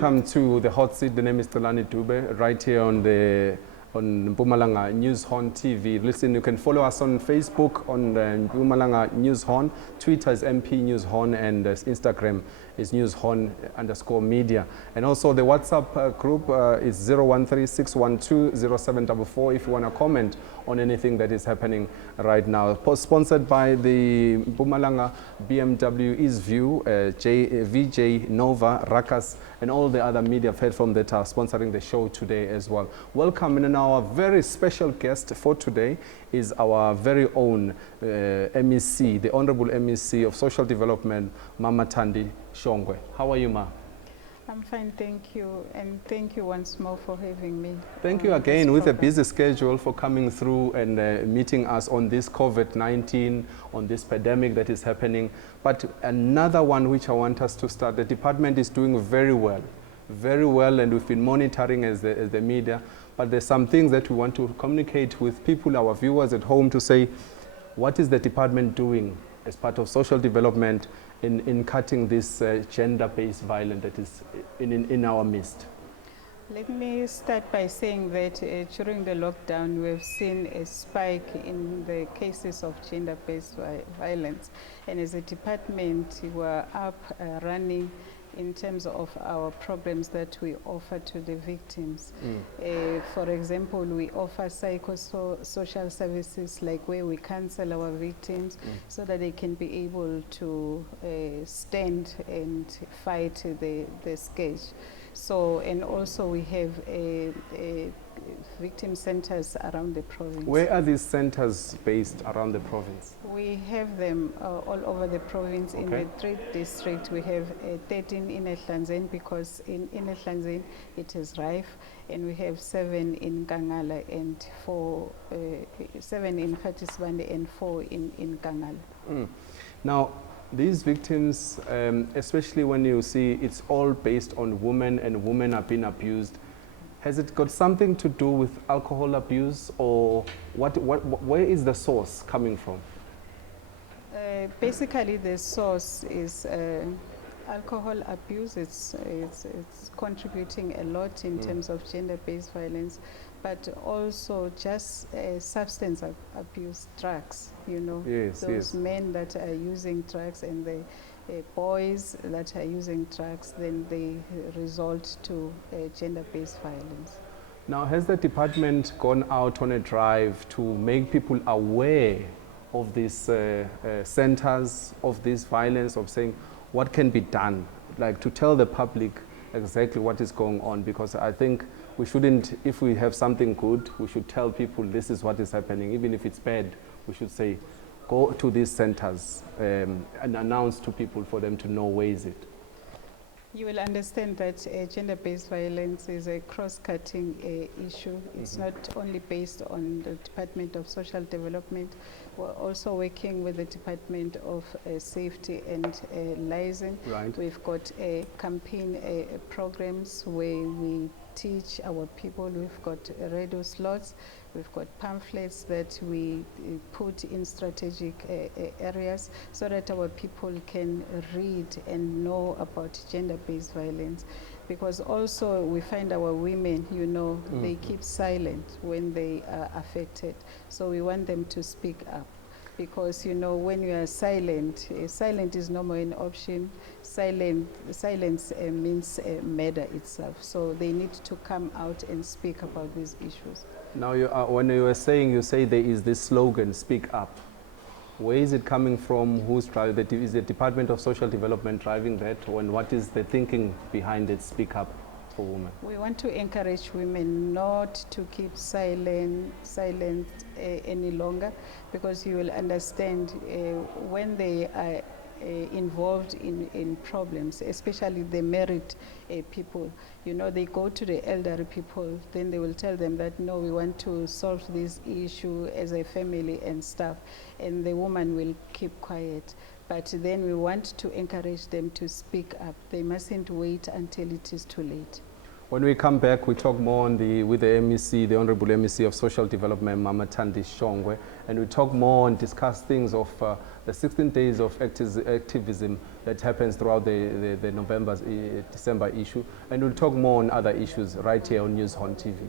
welcome to the hot seat. The name is Tolani Dube, right here on Mpumalanga News Horn TV. Listen, you can follow us on Facebook on Mpumalanga News Horn. Twitter is MP News Horn, and Instagram is News Horn _media. And also the WhatsApp group is 013-612-0744 if you want to comment on anything that is happening right now. Sponsored by the Mpumalanga BMW Eastview, VJ, Nova, Rakas, and all the other media platforms that are sponsoring the show today as well. Welcome, and our very special guest for today is our very own MEC, the Honorable MEC of Social Development, Mama THANDI SHONGWE. How are you, Ma? I'm fine, thank you, and thank you once more for having me. Thank you again with a busy schedule for coming through and meeting us on this COVID-19, on this pandemic that is happening. But another one which I want us to start, the department is doing very well, and we've been monitoring as the media. But there's some things that we want to communicate with people, our viewers at home, to say, what is the department doing as part of social development in cutting this gender-based violence that is in our midst? Let me start by saying that during the lockdown, we've seen a spike in the cases of gender-based violence. And as a department, we're up running in terms of our programs that we offer to the victims. For example, we offer psychosocial services, like where we counsel our victims so that they can be able to stand and fight the scourge. So, and also we have victim centers around the province. Where are these centers based around the province? We have them all over the province. In the 3rd district, we have 13 in Ehlanzeni, because in Ehlanzeni it is rife, and we have 7 in Kangala and 7 in Khatisbande and 4 in Kangala. Now, these victims, especially when you see it's all based on women and women are being abused, has it got something to do with alcohol abuse, or where is the source coming from? Basically, the source is alcohol abuse. It's contributing a lot in terms of gender-based violence, but also just substance abuse, drugs, you know, those men that are using drugs and the boys that are using drugs, then they result to gender-based violence. Now, has the department gone out on a drive to make people aware of these centers, of this violence, of saying what can be done, like to tell the public exactly what is going on? Because I think we shouldn't, if we have something good, we should tell people this is what is happening. Even if it's bad, we should say, go to these centers and announce to people for them to know where is it. You will understand that gender-based violence is a cross-cutting issue. It's not only based on the Department of Social Development. We're also working with the Department of Safety and Liaison. We've got campaign programs where we teach our people. We've got radio slots. We've got pamphlets that we put in strategic areas so that our people can read and know about gender-based violence. Because also we find our women, you know, they keep silent when they are affected. So we want them to speak up. Because, you know, when you are silent, silent is no more an option. Silence means murder itself. So they need to come out and speak about these issues. Now, when you were saying, you say there is this slogan, speak up. Where is it coming from? Who's driving that? Is the Department of Social Development driving that? And what is the thinking behind it, speak up for women? We want to encourage women not to keep silent any longer, because you will understand when they are involved in problems, especially the married people, you know, they go to the elderly people, then they will tell them that, no, we want to solve this issue as a family and stuff, and the woman will keep quiet. But then we want to encourage them to speak up. They mustn't wait until it is too late. When we come back, we talk more on with the MEC, the Honorable MEC of Social Development, Mama THANDI SHONGWE, and we talk more and discuss things of the 16 days of activism that happens throughout the December issue, and we'll talk more on other issues right here on News on TV.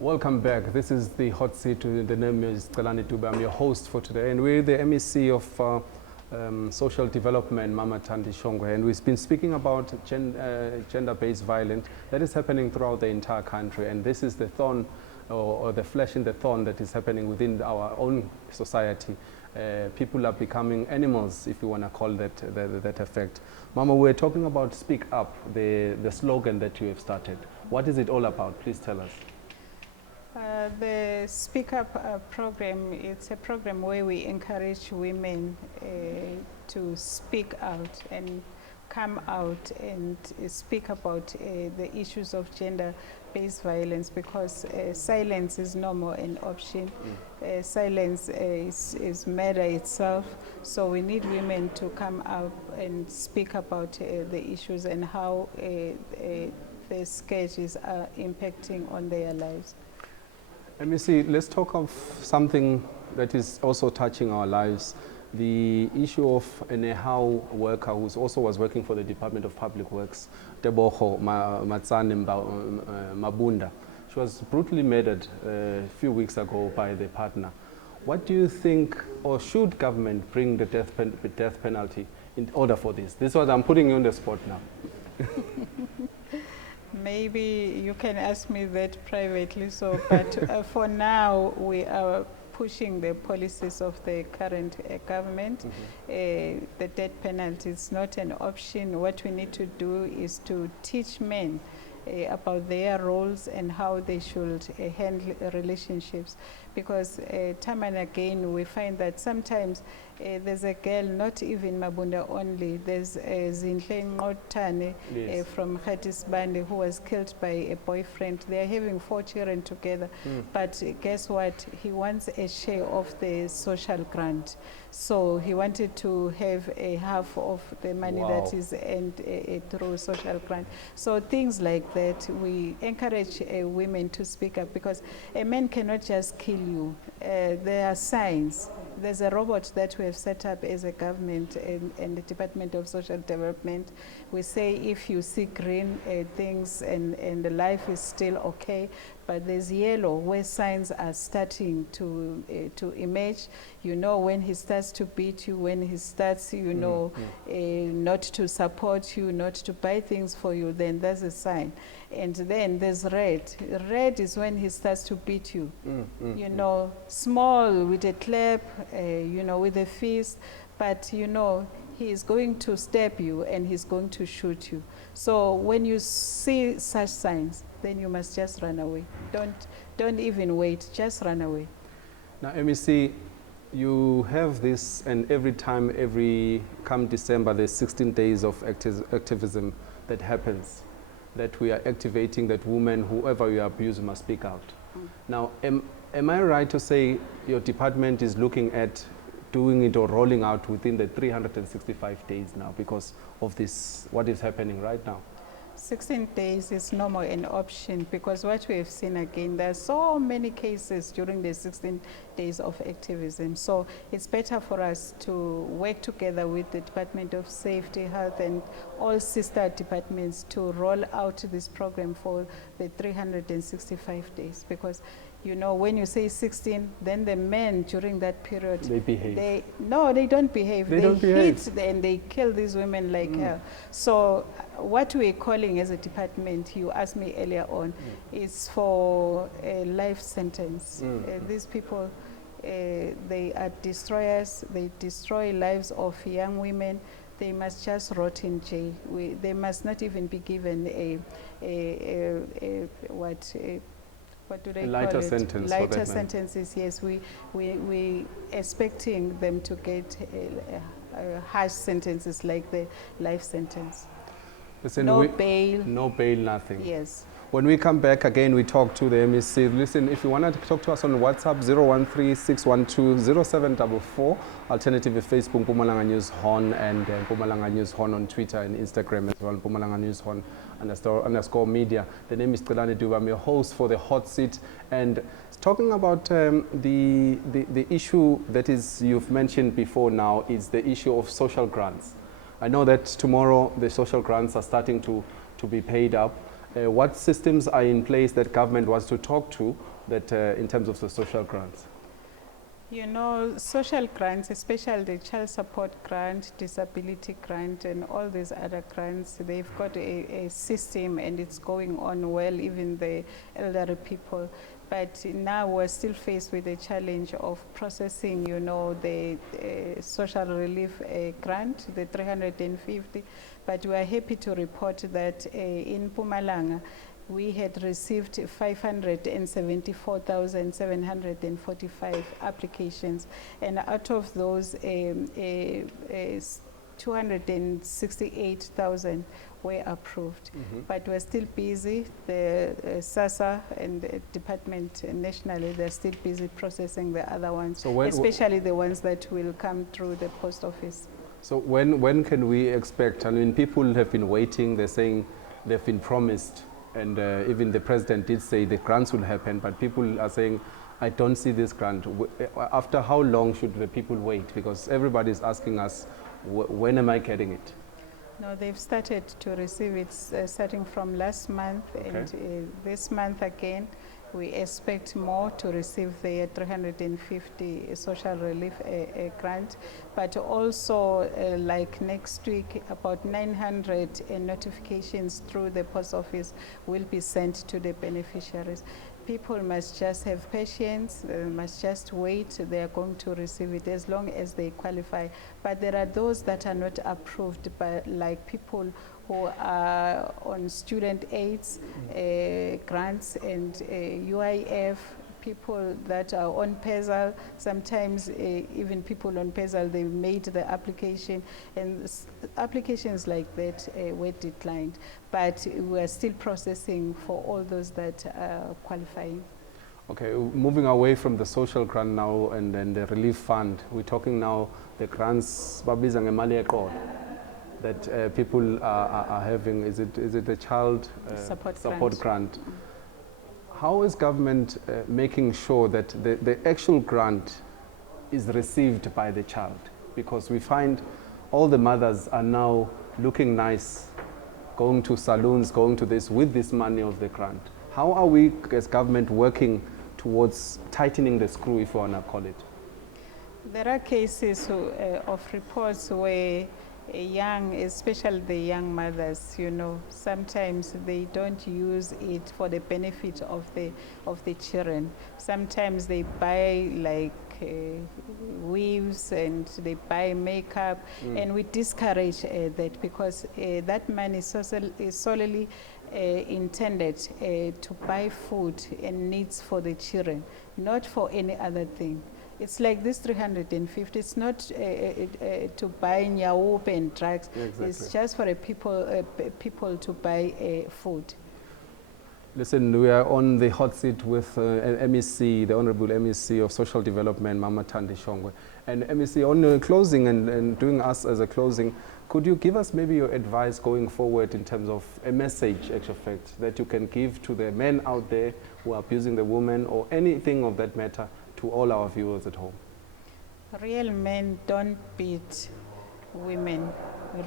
Welcome back. This is the Hot Seat. The name is Kalani Dube. I'm your host for today. And we're the MEC of Social Development, Mama THANDI SHONGWE. And we've been speaking about gender-based violence that is happening throughout the entire country. And this is the thorn, or the flesh in the thorn that is happening within our own society. People are becoming animals, if you want to call that effect. Mama, we're talking about Speak Up, the slogan that you have started. What is it all about? Please tell us. The Speak Up program, it's a program where we encourage women to speak out and come out and speak about the issues of gender-based violence, because silence is no more an option. Silence is murder itself. So we need women to come out and speak about the issues and how the scourges are impacting on their lives. Let me see, let's talk of something that is also touching our lives. The issue of a Nehau worker who also was working for the Department of Public Works, Teboho Matsane Mabunda. She was brutally murdered a few weeks ago by the partner. What do you think, or should government bring the death penalty in order for this? This is what I'm putting you on the spot now. Maybe you can ask me that privately, but for now we are pushing the policies of the current government. The death penalty is not an option. What we need to do is to teach men about their roles and how they should handle relationships, because time and again we find that sometimes there's a girl, not even Mabunda only, there's Zinhle Ngotane from Khatisbande who was killed by a boyfriend. They're having 4 children together, but guess what? He wants a share of the social grant. So he wanted to have a half of the money that is earned through social grant. So things like that, we encourage women to speak up, because a man cannot just kill you. There are signs. There's a robot that we have set up as a government and the Department of Social Development. We say if you see green things and the life is still okay, but there's yellow where signs are starting to emerge. You know when he starts to beat you, when he starts, you know, not to support you, not to buy things for you, then that's a sign. And then there's red. Red is when he starts to beat you. You know, small with a clap, you know, with a fist, but you know, he is going to stab you and he's going to shoot you. So when you see such signs, then you must just run away. Don't even wait, just run away. Now, MEC, You have this, and every time, come December, there's 16 days of activism that happens, that we are activating that women, whoever you abuse, must speak out. Now, am I right to say your department is looking at doing it or rolling out within the 365 days now because of this, what is happening right now? 16 days is no more an option, because what we have seen again, there are so many cases during the 16 days of activism. So it's better for us to work together with the Department of Safety, Health, and all sister departments to roll out this program for the 365 days. Because, you know, when you say 16, then the men during that period, they behave. No, they don't behave. They don't behave. Hit and they kill these women like hell. So what we're calling as a department, you asked me earlier on, is for a life sentence. These people, they are destroyers. They destroy lives of young women. They must just rot in jail. They must not even be given what do they call it? Lighter sentence. Lighter sentences, yes. We expecting them to get harsh sentences like the life sentence. Listen, no bail. No bail, nothing. Yes. When we come back again, we talk to the MEC. Listen, if you want to talk to us on WhatsApp, 013-612-0744. Alternatively, Facebook, Mpumalanga News Horn, and Mpumalanga News Horn on Twitter and Instagram as well, Mpumalanga News Horn _ media. The name is Trilani Duba. I'm your host for the hot seat. And talking about the issue that is you've mentioned before now is the issue of social grants. I know that tomorrow the social grants are starting to be paid up. What systems are in place that government wants to talk to that in terms of the social grants? You know, social grants, especially the child support grant, disability grant, and all these other grants, they've got a system and it's going on well, even the elderly people. But now we're still faced with the challenge of processing, you know, the social relief grant, the 350. But we are happy to report that in Mpumalanga, we had received 574,745 applications, and out of those, 268,000 were approved. But we're still busy. The SASA and the department nationally, they're still busy processing the other ones, so especially the ones that will come through the post office. So when can we expect? I mean, people have been waiting. They're saying they've been promised. And even the president did say the grants will happen, but people are saying, I don't see this grant. After how long should the people wait? Because everybody is asking us, when am I getting it? No, they've started to receive it starting from last month, okay. And this month again, we expect more to receive the 350 social relief grant, but also like next week, about 900 notifications through the post office will be sent to the beneficiaries. People must just have patience, must just wait. They are going to receive it as long as they qualify. But there are those that are not approved, but like people who are on student aids, grants, and UIF, people that are on PESAL, sometimes even people on PESAL, they made the application, and applications like that were declined. But we are still processing for all those that are qualifying. Okay, moving away from the social grant now and then the relief fund, we're talking now the grants that people are having. Is it the child support grant? How is government making sure that the actual grant is received by the child? Because we find all the mothers are now looking nice, going to saloons, going to this with this money of the grant. How are we as government working towards tightening the screw, if you want to call it? There are cases of reports where especially the young mothers, you know, sometimes they don't use it for the benefit of the children. Sometimes they buy like weaves and they buy makeup, and we discourage that, because that money is solely intended to buy food and needs for the children, not for any other thing. It's like this 350. It's not to buy nyaope and drugs. Exactly. It's just for people to buy food. Listen, we are on the hot seat with MEC, the Honorable MEC of Social Development, Mama THANDI SHONGWE. And MEC, on closing and doing us as a closing, could you give us maybe your advice going forward in terms of a message, actual fact, that you can give to the men out there who are abusing the women or anything of that matter to all our viewers at home? Real men don't beat women.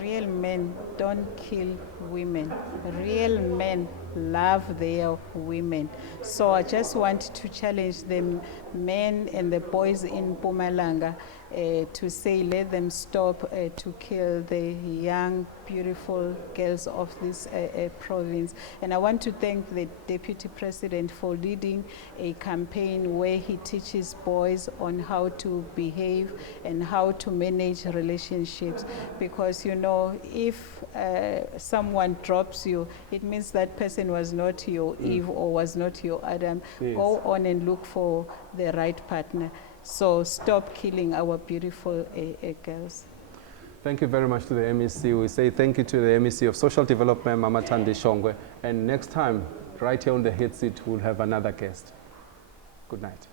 Real men don't kill women. Real men love their women. So I just want to challenge the men and the boys in Mpumalanga to say let them stop to kill the young, beautiful girls of this province. And I want to thank the Deputy President for leading a campaign where he teaches boys on how to behave and how to manage relationships. Because, you know, if someone drops you, it means that person was not your Eve or was not your Adam. Yes. Go on and look for the right partner. So stop killing our beautiful girls. Thank you very much to the MEC. We say thank you to the MEC of Social Development, Mama THANDI SHONGWE. And next time, right here on the hit seat, we'll have another guest. Good night.